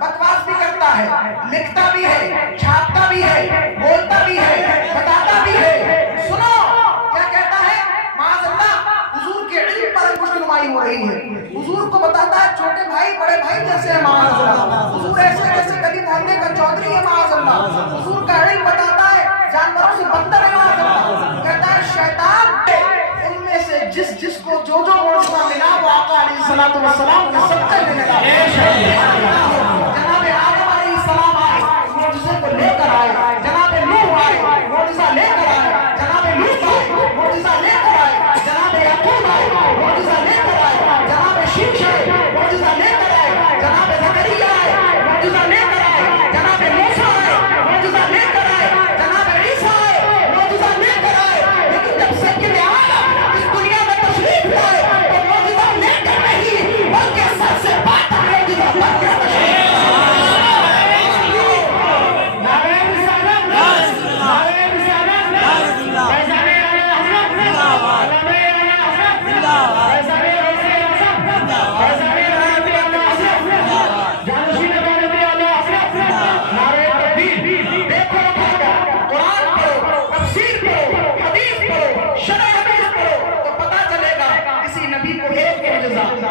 بکواس بھی کرتا کرتا ہے, لکھتا بھی ہے, چھاپتا بھی ہے, بولتا بھی ہے, بتاتا بھی ہے. سنو کیا کہتا ہے, معاذ اللہ حضور کے علم پر انگشت نمائی ہو رہی ہے. حضور کو بتاتا ہے چھوٹے بھائی بڑے بھائی جیسے ہیں معاذ اللہ, حضور ایسے جیسے کبھی محلے کا چودھری ہے معاذ اللہ. حضور کا علم بتاتا ہے جانوروں سے بدتر ہے معاذ اللہ. کہتا ہے شیطان ان میں سے جس کو جو معجزہ ملا وہ آقا علیہ الصلوۃ والسلام کے صدقے میں ملا. جناب آدم علیہ السلام آئے, معجزے کو لے کر آئے. جناب نوح آئے, معجزہ لے کر آئے. جناب لوط آئے, معجزہ لے کر آئے. جناب یعقوب آئے, معجزہ لے کر آئے. جناب شیش آئے, معجزہ لے کر آئے. جناب زکریا آئے, معجزہ لے کر آئے. جناب موسیٰ آئے, معجزہ لے کر آئے. جناب عیسیٰ آئے, معجزہ لے کر آئے. لیکن جب سید عالم اس دنیا میں تشریف لائے تو معجزہ لے کر نہیں بلکہ سب سے بات معجزہ بن کے تشریف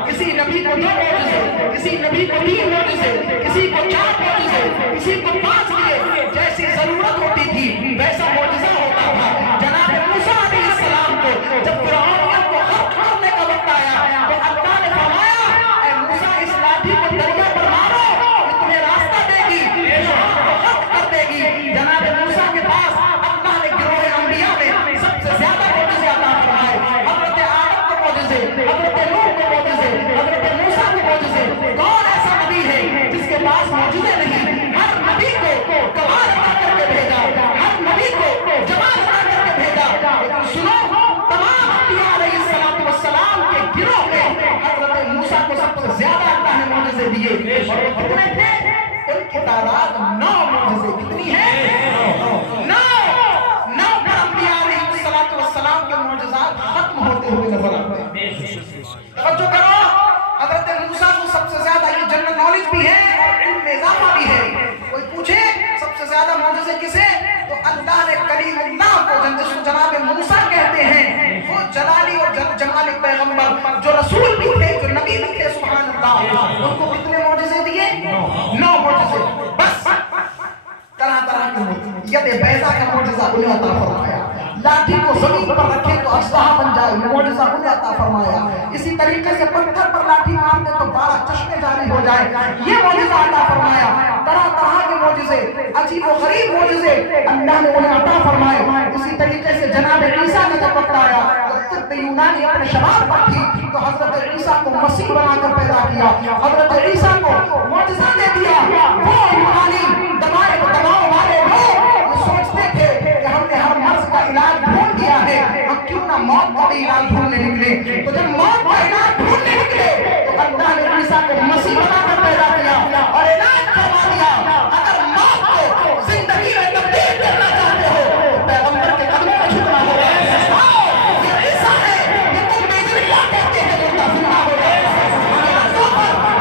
کسی نبی کو 2 معجزے, کسی نبی کو 3 معجزے, کسی کو 4 معجزے, کسی کو 5 دیے. جیسی ضرورت ہوتی تھی ویسا معجزہ ہوتا تھا. جناب موسیٰ علیہ السلام کو جب فرعون کو غرق کرنے کا وقت آیا تو اللہ نے فرمایا اے موسیٰ اس لاٹھی کو دریا پر مارو, یہ تمہیں راستہ دے گی, فرعون کو غرق کر دے گی. جناب موسیٰ کے پاس اللہ نے گروہ انبیاء میں سب سے زیادہ معجزے عطا فرمائے. حضرت آدم کو معجزے, حضرت نوح کو معجزے, حضرت موسیٰ کو معجزے. کون ایسا نبی ہے جس کے پاس معجزے نہیں؟ ہر نبی کو کمال عطا کر کے بھیجا, ہر نبی کو جمال عطا کر کے بھیجا. لیکن سنو, تمام انبیاء علیہ الصلوۃ والسلام کے گروہ میں حضرت موسیٰ کو سب سے زیادہ اللہ نے معجزے دیے. اور وہ کتنے تھے؟ ان کی تعداد 9 معجزے. کتنی ہے؟ 9 پر انبیاء علیہ الصلوۃ والسلام کے معجزات ختم ہوتے ہوئے نظر آتے ہیں. توجہ کرو, حضرت موسیٰ کو سب سے زیادہ یہ جنرل نالج بھی ہے اور علم میں اضافہ بھی ہے. کوئی پوچھے سب سے زیادہ معجزے کسے, تو اللہ نے کلیم اللہ کو جس کو جناب موسیٰ کہتے ہیں, وہ جلالی اور جمالی پیغمبر جو رسول بھی تھے, جو نبی بھی تھے, سبحان اللہ, ان کو کتنے معجزے دیے؟ 9 معجزے. بس طرح طرح کے ید بیضا کا معجزہ انہیں عطا فرمایا. لاٹھی کو زمین پر رکھے تو اصبح بن جائے, معجزہ انہیں عطا فرمایا. اسی طریقے سے پتھر پر لاٹھی مارتے تو 12 چشمے جاری ہو جائے, یہ معجزہ عطا فرمایا. طرح طرح کے معجزے, عجیب و غریب معجزے اللہ نے انہیں عطا فرمائے. اسی طریقے سے جناب عیسیٰ نے جب وقت آیا تو طب یونانی اپنے شباب پر تھی تو حضرت عیسیٰ کو مسیح بنا کر پیدا کیا. حضرت عیسیٰ کو معجزہ دے دیا. وہ یونانی دماغ والے لوگ سوچتے تھے کہ ہم نے ہر مرض کا علاج ڈھونڈ دیا ہے, اب کیوں نہ موت کا بھی علاج ڈھونڈنے نکلے. تو جب موت کا علاج ڈھونڈنے نکلے تو اللہ نے عیسیٰ کو مسیح بنا کر پیدا کیا اور اعلان فرما دیا اگر موت کو زندگی میں تبدیل کرنا چاہتے ہو تو پیغمبر کے قدموں میں جھکنا ہوگا. یہ عیسیٰ ہے, یہ تم بے اللہ کہتے ہیں جو تفریح ہو رہے ہیں,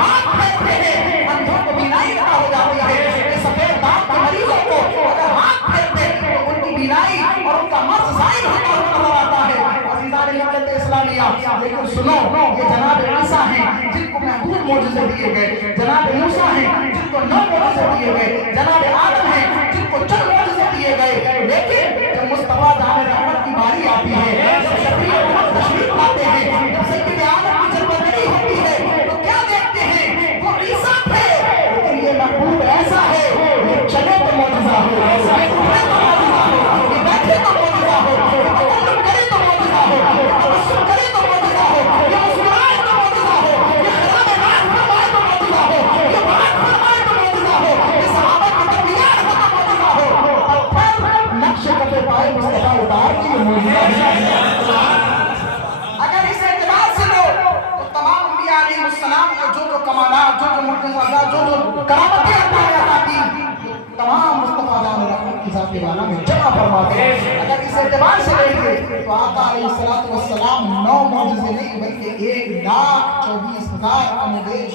آنکھ پھیرتے ہیں, اندھوں کو بینائی عطا ہو جاتی ہے. یہ سفید داغ کے مریضوں کو اگر آنکھ پھیرتے تو ان کی بینائی اور ان کا مرض ظاہر ہوتا ہوا نظر آتا ہے. عزیزان ملت اسلامیہ, لیکن سنو, یہ جناب عیسیٰ ہیں جن کو محدود معجزے دیے گئے, جناب موسیٰ ہیں جن کو 9 معجزے دیے گئے, جناب آدم ہیں جن کو 4 معجزے دیے گئے. لیکن جب مصطفیٰ جان رحمت کی باری آتی ہے, جب شفیع امت تشریف لاتے ہیں, جب سید عالم کی جلوگری ہوتی ہے تو کیا دیکھتے ہیں؟ وہ عیسیٰ تھے, لیکن یہ محبوب ایسا ہے یہ چلے تو معجزہ ہو, یہ بیٹھے تو معجزہ ہو, یہ تکلم کرے تو معجزہ ہو, یہ تبسم کرے تو معجزہ ہو, یہ مسکرائے تو معجزہ ہو, یہ خراب راز فرمائے تو معجزہ ہو, یہ بات فرمائے تو معجزہ ہو, یہ صحابہ کی تربیت ہو تو معجزہ ہو. اور پھر نقش کفے پائے مصطفیٰ اتار کی یہ معجزہ ہے. اگر اس اعتبار سے لو تو تمام انبیاء علیہ السلام کو جو کمالات, جو معجزات, جو کرامتیں اللہ نے عطا کی, تمام مصطفیٰ جان رحمت کی ذات والا میں جمع فرماتے ہیں. اگر اس اعتبار سے لیں گے تو آقا علیہ الصلوۃ والسلام 9 معجزے نہیں بلکہ 1,24,000 انویش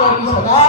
24,000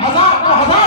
1000-2000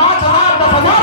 5000-10,000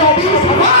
24,000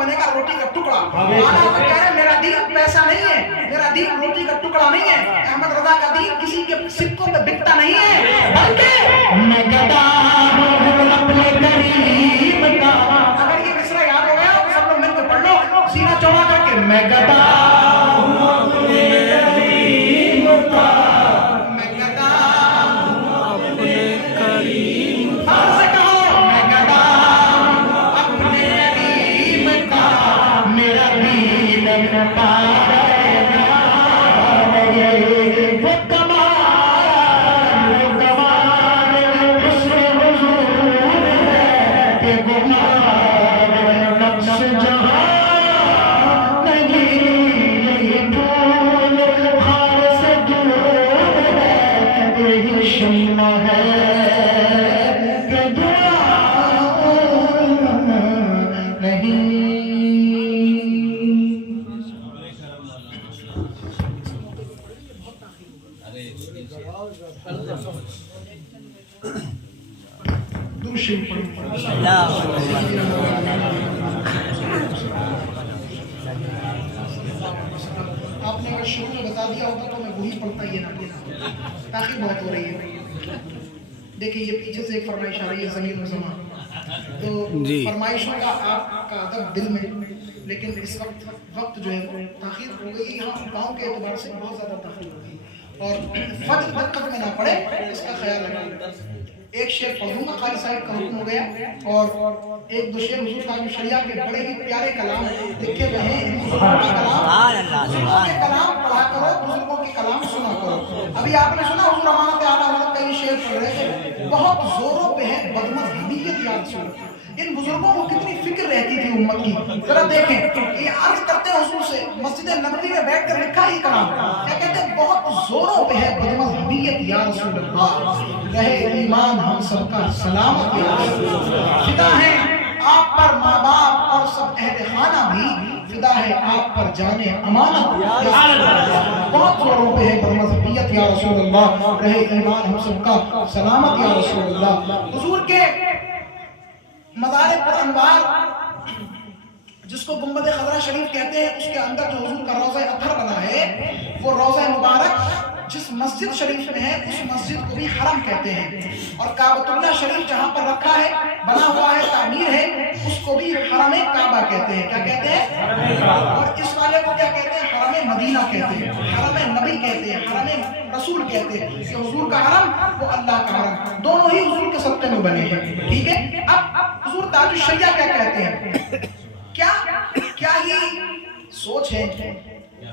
بنے گا روٹی کا ٹکڑا. آنا تو کہہ رہے میرا دین پیسہ نہیں ہے, میرا دین روٹی کا ٹکڑا نہیں ہے. احمد رضا کا دین کسی کے سکوں پہ بکتا نہیں ہے, بلکہ میں گدا ہوں اپنے کریم کا. اگر یہ مصرع یاد ہو گیا تو سب لوگ مل کے پڑھ لو سینہ چوڑا کر کے, میں گدا ہوں اپنے کریم کا, میں گدا ہوں اپنے کریم کا. سے کہو میں گدا ہوں اپنے کریم کا, میرا دین پارا وہ کمال حسن حضور ہے کہ گمار نقش جہاں نہیں پھول ہار سے دور ہے, یہی شمع ہے کہ دعا نہیں. آپ نے اگر شروع میں بتا دیا ہوتا تو میں وہی پڑھتا, یہ نہ پڑھتا. تاخیر بہت ہو رہی ہے. دیکھیں یہ پیچھے سے ایک فرمائش آ رہی ہے زمین و زمان, تو فرمائشوں کا آپ کا ادب دل میں, لیکن اس وقت جو ہے تاخیر ہو گئی. ہم گاؤں کے اعتبار سے بہت زیادہ تاخیر ہو گئی, اور فجر دقت میں نہ پڑے اس کا خیال رکھیں. ایک شعر پڑھ دوں گا, قاری صاحب کا حکم ہو گیا, اور ایک دو شعر حضور صاحب شریعہ کے بڑے ہی پیارے کلام لکھے ہوئے ہیں. بزرگوں کے کلام پڑھا کرو, بزرگوں کے کلام سنا کرو. ابھی آپ نے سنا حضور امانت اعلیٰ حضرت کا یہ شعر پڑھ رہے تھے, بہت زوروں پہ ہے بدمذہبیت یا رسول. ان بزرگوں کو کتنی فکر رہتی تھی امت کی, ذرا دیکھیں. یہ عرض کرتے ہیں حضور سے, مسجد نبوی میں بیٹھ کر لکھا یہ کلام, کیا کہتے ہیں, بہت زوروں پہ ہے بدمذہبیت یا رسول اللہ, رہے ایمان ہم سب کا سلامت یا رسول اللہ. فدا ہے آپ پر ماں باپ اور سب اہل خانہ بھی, فدا ہے آپ پر جانے امانت یا رسول اللہ. بہت زوروں پہ ہے بدمذہبیت یا رسول اللہ, رہے ایمان ہم سب کا سلامت یا رسول اللہ. حضور کے مزار پر انوار جس کو گنبد خضرا شریف کہتے ہیں, اس کے اندر جو حضور کا روضہ اطہر بنا ہے, وہ روضہ مبارک جس مسجد شریف میں ہے اس مسجد کو بھی حرم کہتے ہیں. اور کعبۃ اللہ شریف جہاں پر رکھا ہے, بنا ہوا ہے, تعمیر ہے, اس کو بھی حرم کعبہ کہتے ہیں. کیا کہتے ہیں؟ اور اس والے کو کیا کہتے ہیں؟ حرم مدینہ کہتے ہیں, حرم نبی کہتے ہیں, حرم رسول کہتے ہیں. کہ حضور کا حرم وہ اللہ کا حرم, دونوں ہی حضور کے صدقے میں بنے ہیں. ٹھیک ہے. اب حضور تاج الشریعہ کیا کہتے ہیں؟ کیا ہی سوچ ہے,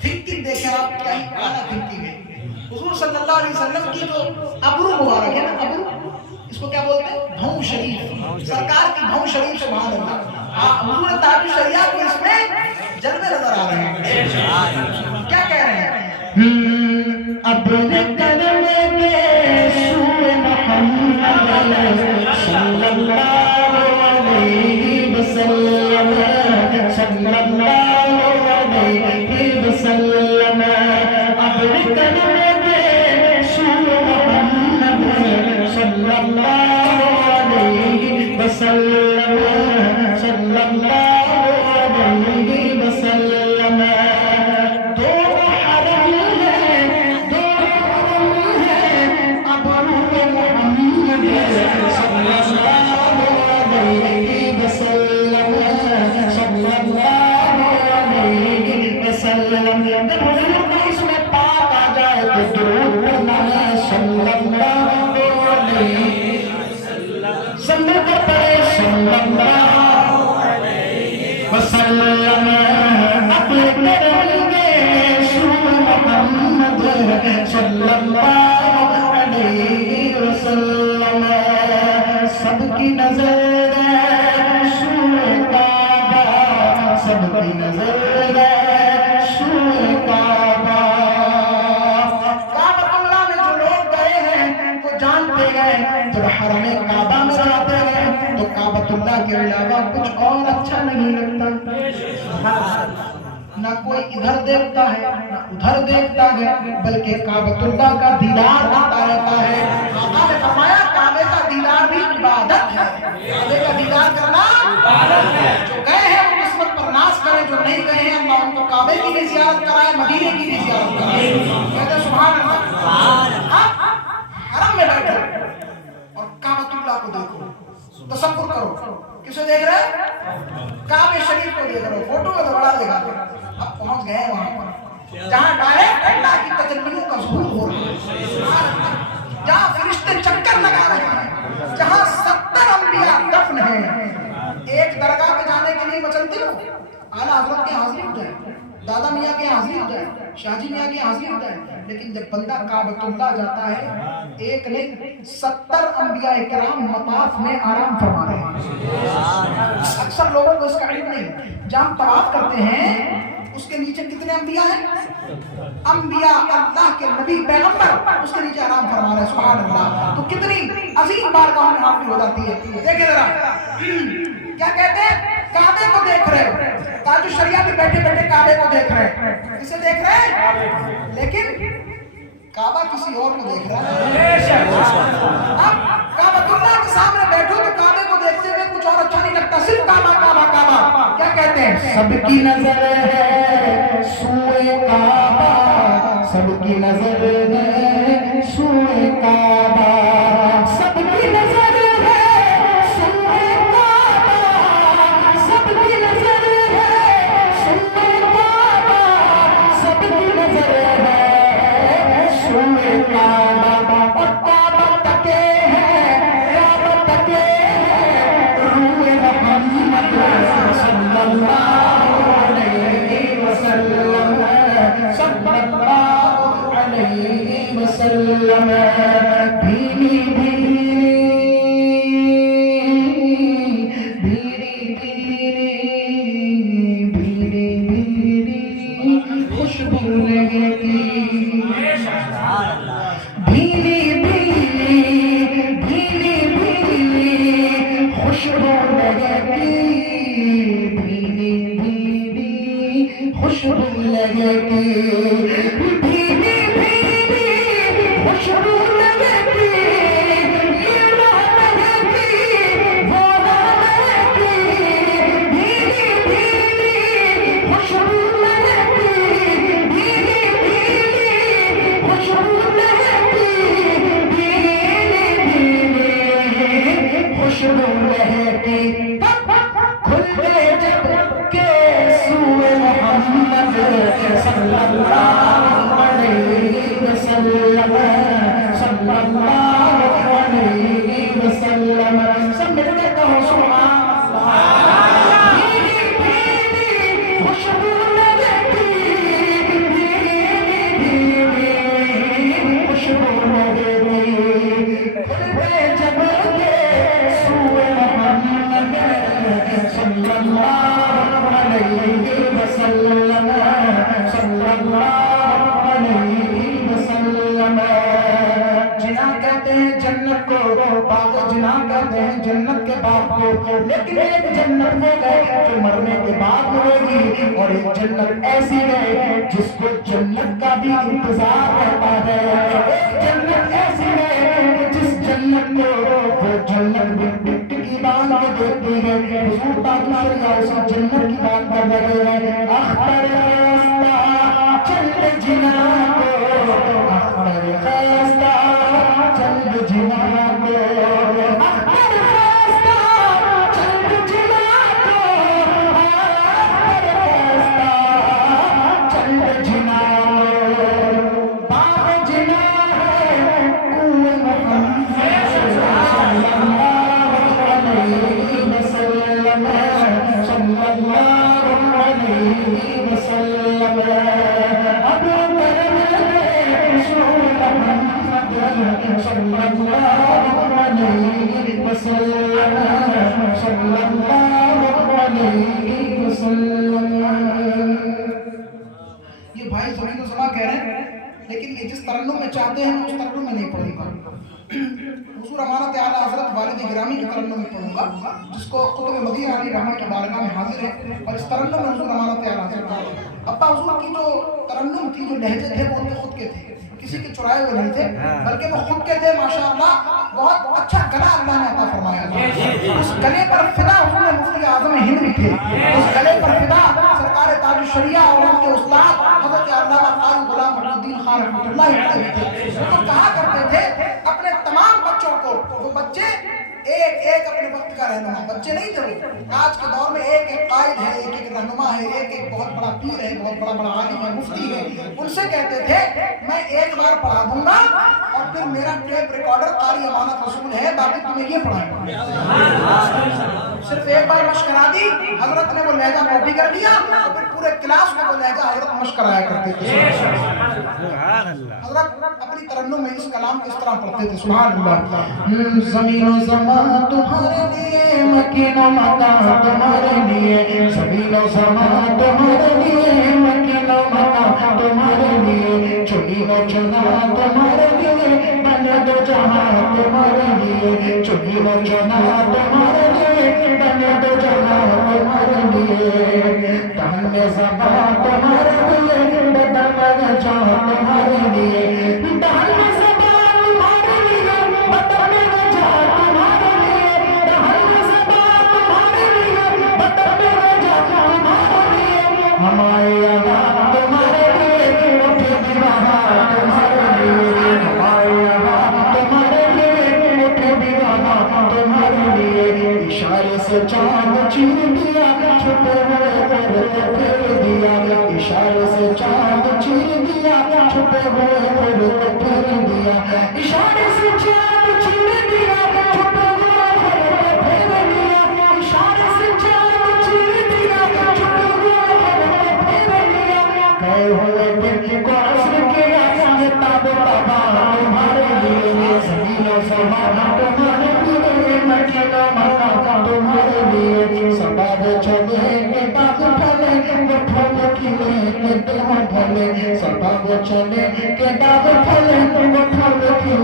تھنکنگ دیکھیں آپ, کیا ہی اعلیٰ تھنکنگ ہے. حضور صلی اللہ علیہ وسلم کی جو ابرو مبارک ہے نا, ابرو, اس کو کیا بولتے ہیں؟ بھون شریف, سرکار کی بھون شریف, سبحان اللہ. حضور تاج الشریعہ کو اس میں جلوے نظر آ رہے ہیں. کیا کہہ رہے ہیں؟ اپنے قدم کے سوئے محمد صلی اللہ علیہ وسلم, صلی اللہ علیہ وسلم. اپنے قدم صلی اللہ علیہ وسلم, صلی اللہ علیہ وسلم. دو حرم ہے, دو حرم ہے, ابرو محمد صلی اللہ علیہ وسلم, صلی اللہ علیہ وسلم. جب حضور کا اس میں پاک آ جائے تو درود پڑھنا ہے, صلی اللہ صلی اللہ علیہ وسلم. اپنے کرم کے سو محمد صلی اللہ علیہ وسلم. سب کی نظر سوئے کعبہ, سب کی نظر سوئے کعبہ. کعبۃ اللہ میں جو لوگ گئے ہیں وہ جانتے گئے, جب حرم کعبہ میں جاتے ہیں تو کعبۃ اللہ کے علاوہ کچھ اور اچھا نہیں لگتا. نہ کوئی ادھر دیکھتا ہے نہ ادھر دیکھتا ہے, بلکہ کعبۃ اللہ کا دیدار ہوتا رہتا ہے. آقا نے فرمایا کعبے کا دیدار بھی عبادت ہے, کعبے کا دیدار کرنا عبادت ہے. جو گئے ہیں وہ قسمت پر نہ آس کریں جو نہیں گئے ہیں اللہ ان کو کعبے کی بھی زیارت کرائے, مدینے کی بھی زیارت کرائے. کہتے سبحان اللہ. حرم میں بیٹھو اور کعبۃ اللہ کو دیکھو, تصور کرو کسے دیکھ رہے ہیں؟ کعبہ شریف کو دیکھ رہے ہو. فوٹو میں تو بڑا دیکھا تھا, اب پہنچ گئے ہیں وہاں پر جہاں ڈائریکٹ اللہ کی تجلیوں کا ظہور ہو رہا ہے, جہاں فرشتے چکر لگا رہے ہیں, جہاں 70 انبیاء دفن ہیں. ایک درگاہ پہ جانے کے لیے بچلتے ہو, اعلیٰ حضرت کے حاضری ہوتا ہے, دادا میاں کے حاضری ہوتا ہے, شاہ جی میاں کی حاضری ہوتا ہے, لیکن جب بندہ کعبۃ اللہ جاتا ہے ایک نہیں 70 انبیاء کرام مطاف میں آرام فرما رہے ہیں. اکثر لوگوں کو اس کا علم نہیں. جب ہم طواف کرتے ہیں اس کے نیچے کتنے انبیاء ہیں؟ انبیاء, اللہ کے نبی پیغمبر اس کے نیچے آرام فرما رہے ہیں. سبحان اللہ. تو کتنی عظیم بارگاہ میں حاضر ہو جاتی ہے. دیکھیں ذرا کیا کہتے ہیں, کعبے کو دیکھ رہے ہو. تاج الشریعہ بھی بیٹھے بیٹھے کعبے کو دیکھ رہے ہیں. اسے دیکھ رہے ہیں, لیکن کعبہ کسی اور کو دیکھ رہا ہے. اب کعبۃ اللہ کے سامنے بیٹھو تو کعبے کو دیکھتے ہوئے کچھ اور اچھا نہیں لگتا, صرف کعبہ کعبہ کعبہ. کیا کہتے ہیں, سب کی نظر ہے سوئے کعبہ, سب کی نظر ہے سوئے کعبہ, سب کی نظر ہے سوئے کعبہ, سب کی نظر ہے سوئے کعبہ, سب کی نظر ہے سوئے کعبہ. اور کعبہ تکے ہے, کعبہ تکے ہے روئے محمد صلی اللہ علیہ وسلم, صلی اللہ علیہ وسلم. بھیلی بھیلی بھیلی بھیلی بھیلی بھیلی خوشبو لگے گی, بھیلی بھیلی بھیلی بھیلی خوشبو لگے گی, بھیلی بھیلی خوشبو لگے گی, بھیلی بھیلی خوشبو لگے گی. یہ راہ لگے گی, وہ راہ لگے گی, بھیلی بھیلی خوشبو لگے گی, بھیلی بھیلی خوشبو لگے گی, بھیلی بھیلی خوشبو لگے گی. کھل گئے جب کے سوئے محمد صلی اللہ علیہ وسلم, صلی اللہ علیہ وسلم. سب مل کے کہو سبحان اللہ. بھیلی بھیلی خوشبو لگے گی, بھیلی بھیلی خوشبو لگے گی. کھل گئے جب کے سوئے محمد صلی اللہ علیہ وسلم, صلی اللہ علیہ وسلم. جناح کہتے ہیں جنت کو, باغ جناح کہتے ہیں جنت کے باغ کو, لیکن ایک جنت وہ گئے جو مرنے کے بعد ملے گی, اور ایک جنت ایسی گئے جس کو جنت کا بھی انتظار رہتا ہے. ایک جنت ایسی گئے جس جنت کو وہ جنت بھی کی بات میں دیکھتی ہے. حضور پاک اس جنت کی بات کر رہے ہیں. اختر خیستہ چل جناح کو, اختر خیستہ چل جناح کو, اختر خیستہ چل جناح کو, اختر خیستہ چل جناح کو. باغ جناح ہے کوئے محمد صلی اللہ علیہ وسلم, صلی اللہ علیہ وسلم. ابو کرم رسول محمد صلی اللہ علیہ وسلم, صلی اللہ علیہ وسلم. یہ بھائی زمین و زماں کہہ رہے ہیں, لیکن یہ جس ترنم میں چاہتے ہیں اس ترنم میں نہیں پڑھے گا. حضور امانت اعلیٰ حضرت والد گرامی کے ترنم میں پڑھوں گا, جس کو قطب مدینہ علی رحمہ کی بارگاہ میں حاضر ہے, اور اس ترنم میں حضور امانت اعلیٰ حضرت ابا حضور کی جو ترنم تھی, جو لہجے تھے, وہ ان کے خود کے تھے, کسی کے چرائے ہوئے نہیں تھے, بلکہ وہ خود کے تھے. ماشاءاللہ بہت اچھا گلا اللہ نے عطا فرمایا. اس گلے پر فدا حضور مفتی اعظم ہند بھی تھے, اس گلے پر فدا شریعہ اور ان کے استاد حضرت علامہ قاری غلام محی الدین خان رحمۃ اللہ علیہ تھے. وہ تو کہا کرتے تھے اپنے تمام بچوں کو، وہ بچے ایک ایک اپنے وقت کا رہنما، بچے نہیں تھے وہ، آج کے دور میں ایک ایک قائد ہے، ایک ایک رہنما ہے، ایک ایک بہت بڑا پیر ہے، بہت بڑا عالم ہے، مفتی ہے. ان سے کہتے تھے میں ایک بار پڑھا دوں گا اور پھر میرا ٹیپ ریکارڈر قاری امانت رسول ہے، باقی تمہیں یہ پڑھائیں گا. صرف ایک بار مشق کرا دی حضرت نے، وہ لہجہ کاپی کر لیا اور پھر پورے کلاس کو وہ لہجہ حضرت مشق کرایا کرتے تھے. حضرت اپنی ترنم میں اس کلام کو اس طرح پڑھتے تھے. سبحان اللہ. زمین و زمان تمہارے لیے، مکین و مکان تمہارے لیے، زمین و زمان تمہارے لیے، مکین و مکان تمہارے لیے، چنی و چنا تمہارے لیے، بنے دو جہاں تمہارے لیے، چنی و چنا تمہارے لیے، بنے دو جہاں تمہارے لیے، دہن میں زبان تمہارے لیے، بدن میں جان تمہارے لیے، دہن میں زبان تمہارے لیے، بدن میں جان تمہارے لیے، دہن میں زبان تمہارے لیے، بدن میں جان تمہارے لیے، ہمارے یہاں تمہارے لیے، اٹھے بھی وہاں تمہارے لیے، ہمارے یہاں تمہارے لیے، اٹھے بھی وہاں تمہارے لیے، اشارے سے چاند چیر دیا، چھپے ہوئے پھر دیا، اشارے سے چاند چیر دیا، چھپے ہوئے پھر دیا، اشارے سے چاند چیر دیا، چھپے ہوئے پھر دیا، اشارے سے چاند چیر دیا، چھپے ہوئے پھر دیا، گئے ہوئے دل کو عصر کیا، یہ تاب تبا تمہارے لیے، زمین و زمان تمہارے لیے، مکین و مکان تمہارے لیے، سباب چلے کے بعد پھلے، وہ پھل کھلے کے دل ڈھلے، سباب چلے کے بعد پھلے، وہ پھل کھلے کے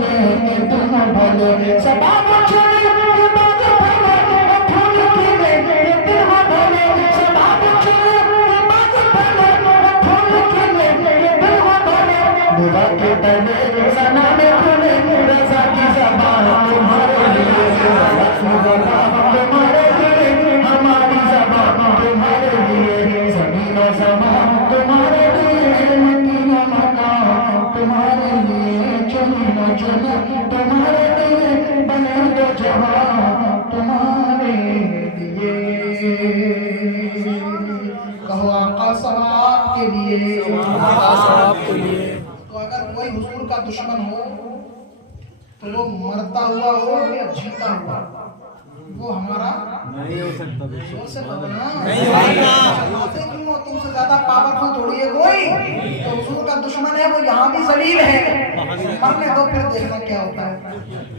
دل ڈھلے، سباب چلے کے بعد پھلے، وہ پھل کھلے کے دل ڈھلے، سباب چلے کے بعد پھلے، وہ پھل کھلے کے دل ڈھلے، ندا کے تلے زنانے کھلے، رضا کی زبان تمہارے لیے، رضا کی زبان تمہارے لیے، ہماری زبان تمہارے لیے، زمین و زمان تمہارے لیے، مکین و مکان تمہارے لیے، چنین و چنا تمہارے لیے، بنے دو جہاں تمہارے لیے. کہو آقا ثواب کے لیے، تو اگر کوئی حضور کا دشمن ہو تو وہ مرتا ہوا ہو یا جیتا ہوا، وہ ہمارا نہیں ہو سکتا. تم سے زیادہ پاورفل تھوڑی ہے کوئی. تو حضور کا دشمن ہے، وہ یہاں بھی ذلیل ہے، مرنے دو پھر دیکھنا کیا ہوتا ہے.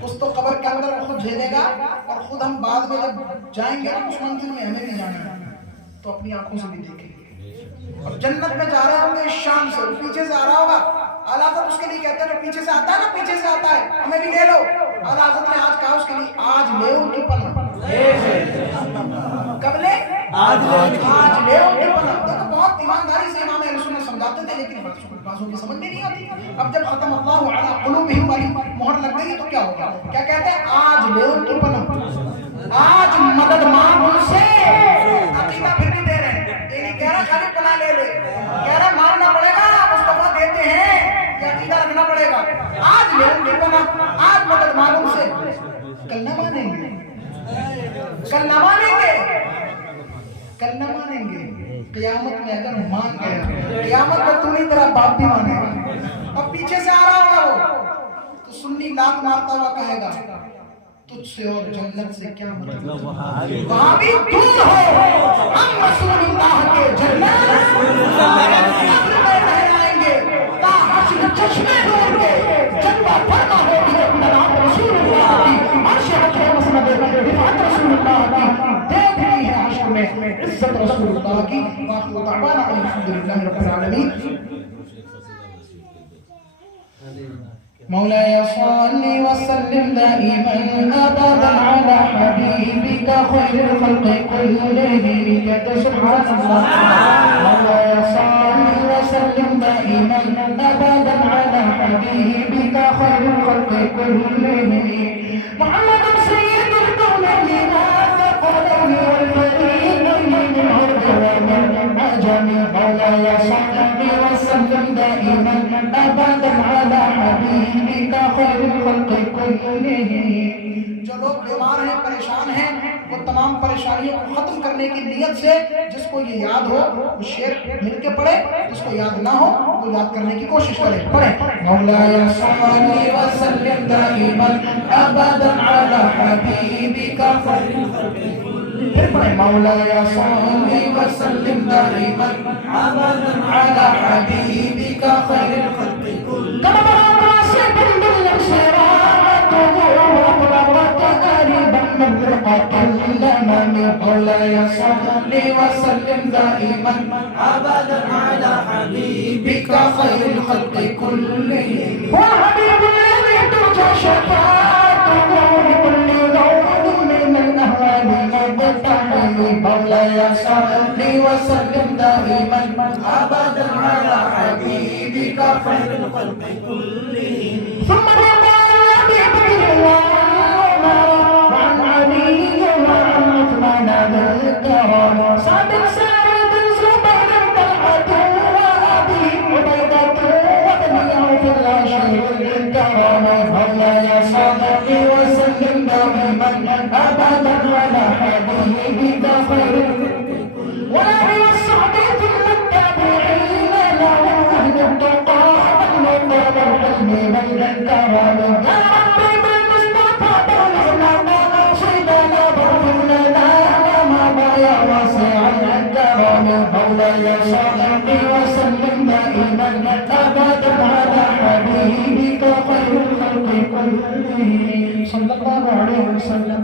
اس تو قبر کے اندر خود جھیلے گا، اور خود ہم بعد میں جب جائیں گے نا اس منزل میں، ہمیں بھی جانا ہے تو اپنی آنکھوں سے بھی دیکھیں گے. اور جنت میں جا رہے ہوں گے اس شام سے، پیچھے سے آ رہا ہوگا، اعلیٰ حضرت اس کے لیے کہتے ہیں جو پیچھے سے آتا ہے نا، پیچھے سے آتا ہے، ہمیں بھی لے لو. اعلیٰ حضرت نے آج کہا اس کے لیے آج لے ان کی پناہ. کب لے؟ آج لے ان کی پناہ. دیکھو بہت ایمانداری سے امام اہل سنت سمجھاتے تھے، لیکن بعضوں کی سمجھ میں نہیں آتی. اب جب ختم اللہ علی قلوبہم والی مہر لگ گئی تو کیا ہوگا؟ کیا کہتے ہیں؟ آج لے ان کی پناہ، آج مدد مانگ ان سے. عقیدہ پھر بھی دے رہے ہیں، یہ نہیں کہہ رہا خالی پناہ لے لے، کہہ رہا مانگنا پڑے گا. مصطفیٰ دیتے ہیں کہ عقیدہ رکھنا پڑے گا. آج لے ان کی پناہ، آج مدد مانگ ان سے. کل نہ مانیں گے، کل نہ مانیں گے، کل نہ مانیں گے. قیامت میں اگر مان گیا، قیامت میں تو نہیں تیرا باپ بھی مانے گا. اب پیچھے سے آ رہا ہوگا وہ تو سنی لات مارتا ہوا کہے گا تجھ سے اور جنت سے کیا مطلب. وہاں بھی دور ہو ہم رسول اللہ کے جنت قبر میں رہائیں گے تا حشر چشمے نور کے جلوہ فرما ہوگی اپنا نام رسول اللہ کی عرش حق مسند رفعت رسول اللہ کی دیکھ لی ہے حشر میں عزت رسول اللہ کی. واخر دعوانا الحمدللہ رب العالمین. مولاي صل وسلم دائما ابدا على حبيبك خير الخلق كلهم. سبحان الله. مولاي صل وسلم دائما ابدا على حبيبك خير الخلق كلهم. محمد سيد الكونين والثقلين والفريقين من عرب ومن عجم. مولاي صل وسلم دائما ابدا على حبيبك خير الخلق كلهم. جو لوگ بیمار ہیں پریشان ہیں وہ تمام پریشانیوں کو ختم کرنے کی نیت سے جس کو یہ یاد ہو وہ شعر مل کے پڑھے، جس کو یاد نہ ہو وہ یاد کرنے کی کوشش کرے. پڑھے مولاي صل وسلم دائما ابدا على حبيبك خير الخلق كلهم. پھر پڑھے مولاي صل وسلم دائما ابدا على حبيبك خير الخلق كلهم. مولاي صل وسلم دائما ابدا على حبيبك خير الخلق كلهم. والحبيب الذي ترجى شفاعته لكل ذنب من الاهوال مقتحم. مولاي صل وسلم دائما ابدا على حبيبك خير الخلق كلهم. ثم صادق سعيد زبير طلحة وأبي عبيدة وابن عوف العشير الكرام. مولاي صل وسلم دائما أبدا على حبيبك خير الخلق كلهم. وآل الصحب ثم التابعين لهم أهل التقى والنور والحلم والكرم. يا ربي بالمصطفى بلغنا صيدنا واغفر لنا يا واسع الكرم. مولاي صل وسلم دائما ابدا على حبيبك خير الخلق كلهم صلى الله عليه وسلم.